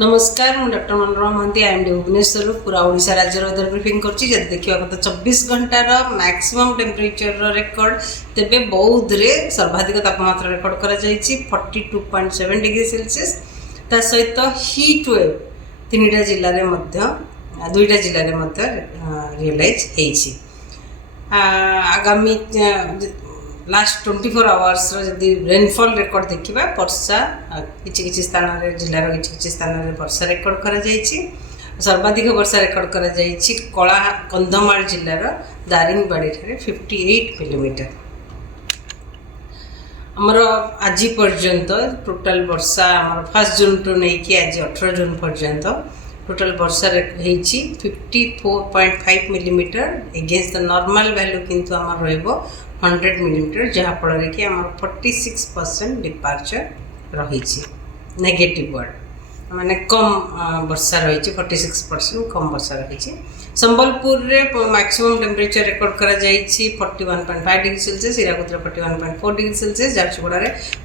नमस्कार मु doctor Manorama Mohanty I M D Bhubaneswar पूरा ओडिशा राज्य वेदर ब्रीफिंग करछि जदि देखिबा कत 24 घंटार मैक्सिमम टेम्परेचर रेकॉर्ड तेबे बौद्ध रे सर्वाधिक तापमात्रा रेकॉर्ड करा जायछि 42.7 डिग्री सेल्सियस ता सहित हीट वेव तीनटा जिल्ला रे मध्य दुईटा जिल्ला रे मध्य रियलाइज हेछि आगामी लास्ट 24 आवर्स जदि रेनफॉल रेकॉर्ड देखा वर्षा किसी स्थान जिलार किसी स्थान वर्षा रेकॉर्ड करा जायछि सर्वाधिक वर्षा रेकॉर्ड करा जायछि कला कंधमाल जिलार दारिंगबाड़ी ठारे 58 मिलीमीटर। आमर आज पर्यंत टोटाल वर्षा आमर 1 जून टू नहीं कि आज 18 जून पर्यंत टोटाल वर्षा होइछि 54.5 millimetre against the normal value किंतु आमर रहइबो 100 मिलीमीटर जहाँफल कि आम 46% डिपार्चर रही नेगेटिव वर्ड माने कम वर्षा रही 46% कम वर्षा रही। संबलपुर रे मैक्सिमम टेम्परेचर रेकॉर्ड करा जायछि 41.5 degree Celsius Hirakud 41.4 degree Celsius Jharsuguda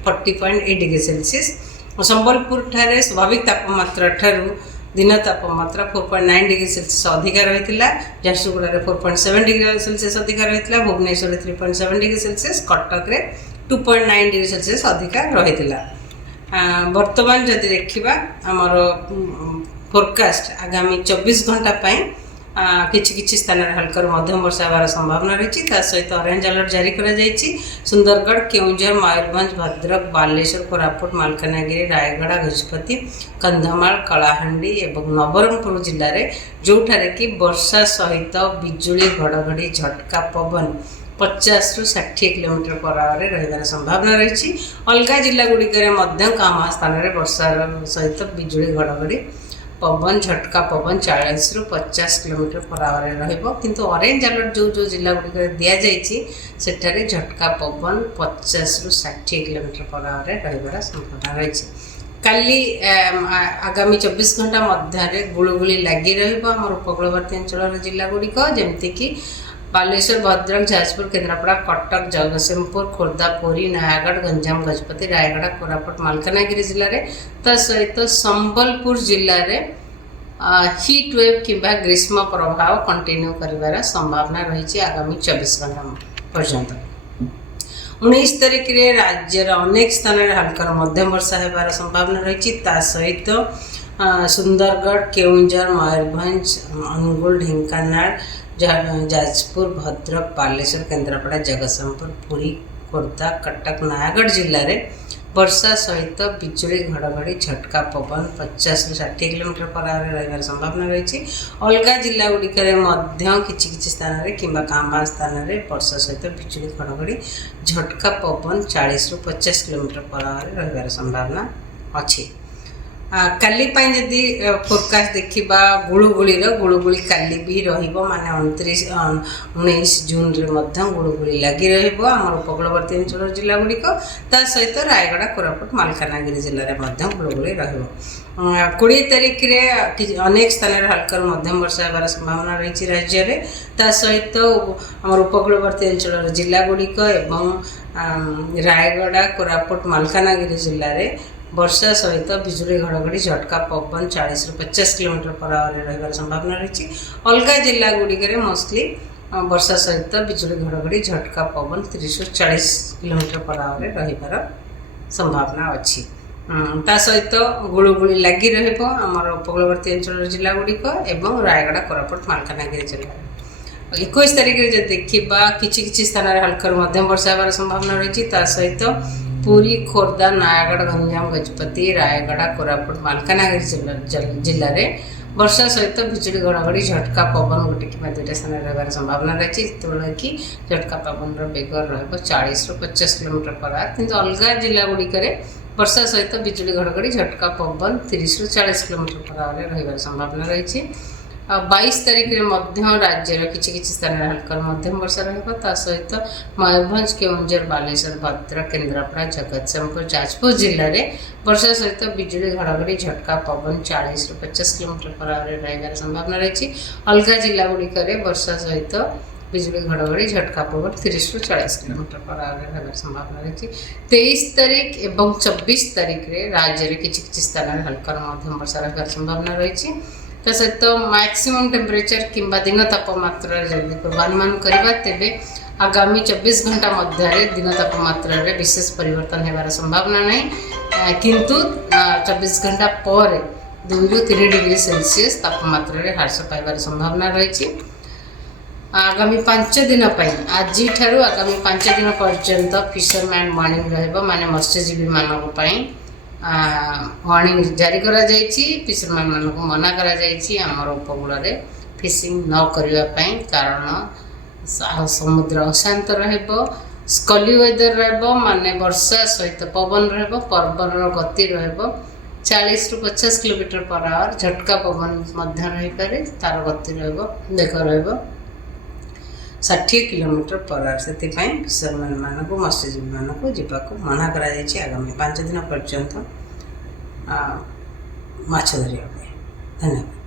40.8 degree Celsius Sambalpur ठारे स्वाभाविक तापमात्रा ठारू दिन तापमात्रा 4.9 डिग्री सेल्सियस अधिक रही झारसुगुड़ा 4.7 डिग्री सेल्सियस अधिक रही भुवनेश्वर 3.7 डिग्री सेल्सियस कटक रे 2.9 डिग्री सेल्सियस अधिक रही। वर्तमान जदि देखा आमर फोरकास्ट आगामी 24 घंटा किछि स्थान हल्का मध्यम वर्षा होवार संभावना रही सहित ऑरेंज अलर्ट जारी करा जायछि सुंदरगढ़ केउंझर मयूरभंज भद्रक बालेश्वर कोरापुट मालकानगिरी रायगढ़ गजपति कंधमाल कलाहांडी एवं नवरंगपुर जिले में जोठारे कि वर्षा सहित बिजुली घड़घड़ी झटका पवन 50 ରୁ 60 किलोमीटर पर आवर रहिबार संभावना रही। अलग जिला गुड़िक कामा स्थान में वर्षा सहित बिजुली घड़घड़ी पवन झटका पवन 40 ରୁ 50 किलोमीटर पर आवर रहिबो ऑरेंज अलर्ट जो जिला गुड़िक दि जाठारे झटका पवन 50 ରୁ 60 किलोमीटर पर आवर रहिबार संभावना रही। काली आगामी 24 घंटा मध्य गुलुगुली लगी रहिबो उपकूलवर्ती अंचल जिला गुड़िक जमती बालेश्वर भद्रक जाजपुर केन्द्रापड़ा कटक जगतसिंहपुर खोर्धा पुरी नयागढ़ गंजाम गजपति रायगढ़ कोरापुट मालकानगिरी जिले में सहित संबलपुर जिले में हीट वेव किंबा ग्रीष्म प्रभाव कंटिन्यू करिवार संभावना रही आगामी 24 घंटा पर्यंत। 19 तारिख रे राज्यर अनेक स्थान हल्का मध्यम वर्षा होबार संभावना रही सहित सुंदरगढ़ केउंझर मयूरभंज अनुगुल ढेंकानाल जाजपुर भद्रक बालेश्वर केन्द्रापड़ा जगतसिंहपुर पुरी खोर्धा कटक नयागढ़ जिले में वर्षा सहित बिजुली घड़घड़ी झटका पवन 50 ରୁ 60 किलोमीटर पर आवर रहिबार संभावना रही। अलग जिला गुड़िक किछि स्थान कि स्थान में वर्षा सहित बिजुली घड़घड़ी झटका पवन 40 ରୁ 50 किलोमीटर पर आवर रहिबार संभावना अच्छी। काली जदि फोरकास्ट देखा गुलुगुली काली भी माने 19 जून रे गुलुगुली लगी रम उपकूलवर्ती अंचल जिला गुड़िक सहित रायगढ़ कोरापुट मालकानगिरी जिले में गुलुगुली 20 तारिख रे अनेक स्थान हल्का मध्यम वर्षा होबार संभावना रही राज्य में सहित आम उपकूलवर्ती अंचल जिला गुड़िक रायगढ़ कोरापुट मालकानगिरी जिले में वर्षा सहित बिजुली घड़घड़ी झटका पवन 40 ରୁ 50 किलोमीटर पर आवर रहिबार संभावना रही। अलग जिला गुड़िक मोस्टली वर्षा सहित बिजुली घड़घड़ी झटका पवन 30 ରୁ 40 किलोमीटर पर आवर रहिबार संभावना अच्छी। ता सहित गुलुगुली लगी रमर उपकूलवर्ती अंचल जिला गुड़िक रायगढ़ कोरापुट मालकानगिरी जिले 21 तारिख रे देखा किछि स्थान हल्का मध्यम वर्षा होबार संभावना रही सहित पुरी खोर्धा नयागढ़ गंजाम गजपति रायगढ़ कोरापुट मालकानगिरी जिले में वर्षा सहित बिजुली घड़घड़ी झटका पवन गोटे कि 2टा स्थान रही संभावना रही कि झटका पवन बेग रही 40 ରୁ 50 किलोमीटर पर आवर किंतु अलग जिला गुड़िक वर्षा सहित बिजुली घड़घड़ी झटका पवन 30 ରୁ 40 किलोमीटर पर आवर रही संभावना रही। 22 तारिख में राज्यर किछि स्थान हल्का मध्यम वर्षा रहा सहित मयूरभंज केउंझर बालेश्वर भद्रक केन्द्रापड़ा जगतसिंहपुर जाजपुर जिले में वर्षा सहित बिजुली घड़घड़ी झटका पवन 40 ରୁ 50 किलोमीटर पर आवर रही संभावना रही। अलग जिला गुड़िक वर्षा सहित बिजुली घड़घड़ी झटका पवन 30 ରୁ 40 किलोमीटर पर आवर हेबार संभावना रही। 23 तारीख एवं 24 तारीख रे राज्य रे किछि किछि स्थान रे हल्का मध्यम वर्षा रहबार संभावना रही। तो सहित मैक्सिमम टेम्परेचर किंबा दिन तापमात्रा जल्दी पूर्वानुमान करवा तेबे आगामी 24 घंटा मध्य दिन तापमात्रा रे विशेष परिवर्तन होबार संभावना नहीं, किंतु 24 घंटा पर 2 ରୁ 3 डिग्री सेल्सियस तापमात्रा रे ह्रास पाइबार संभावना रही। आगामी 5 दिन आज ठारू आगामी 5 दिन पर्यंत फिशरमैन वार्निंग रहिबो, माने मत्स्यजीवी मानक पई वार्निंग जारी करा जायछि। फिशरमैन मानक मना करा जायछि हमर उपकूल रे फिशिंग न करबा पई, कारण समुद्र अशांत रहिबो, स्कली वेदर रहिबो, माने वर्षा सहित पवन रहिबो, पवन गति रहिबो 40 ରୁ 50 किलोमीटर पर आवर, झटका पवन मध्य रही पारे, तार गति रहिबो बेग रहिबो 60 किलोमीटर पर आवर। से फिशरमैन मानक मत्स्यजीवी मानक जीवाक मना करा जायछि आगामी 5 दिन पर्यंत माछ धरिया। धन्यवाद।